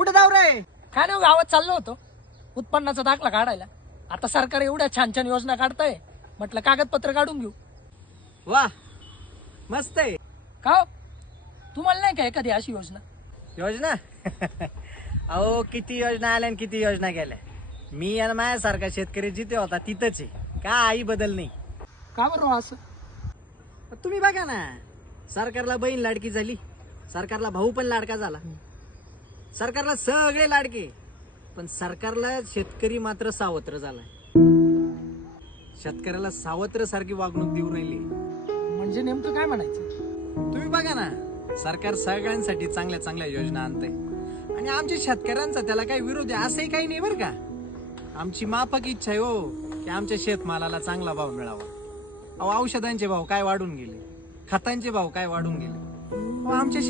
कुठे जाऊ रे? काय नाही गावात चाललो होतो उत्पन्नाचा दाखला काढायला. आता सरकार एवढ्या छान छान योजना काढतंय, म्हटलं कागदपत्र काढून घेऊ. वा, मस्त आहे. का हो? तुम्हाला नाही का एखादी अशी योजना? योजना अहो किती योजना आल्या आणि किती योजना गेल्या. मी आणि माझ्यासारखा शेतकरी जिथे होता तिथंच आहे, का आई बदल नाही. का बरं असं? तुम्ही बघा ना, सरकारला बहीण लाडकी झाली, सरकारला भाऊ पण लाडका झाला, सरकारला सगळे लाडके, पण सरकारला शेतकरी मात्र सावत्र झालाय. शेतकऱ्याला सावत्र सारखी वागणूक देऊ राहिली. म्हणजे नेमकं काय म्हणायचं? तुम्ही बघा ना, सरकार सगळ्यांसाठी चांगल्या चांगल्या योजना आणतंय आणि आमच्या शेतकऱ्यांचा त्याला काही विरोध आहे असंही काही नाही बरं का. आमची माफक इच्छा आहे हो की आमच्या शेतमालाला चांगला भाव मिळावा. अहो औषधांचे भाव काय वाढून गेले, खतांचे भाव काय वाढून गेले. आमच्या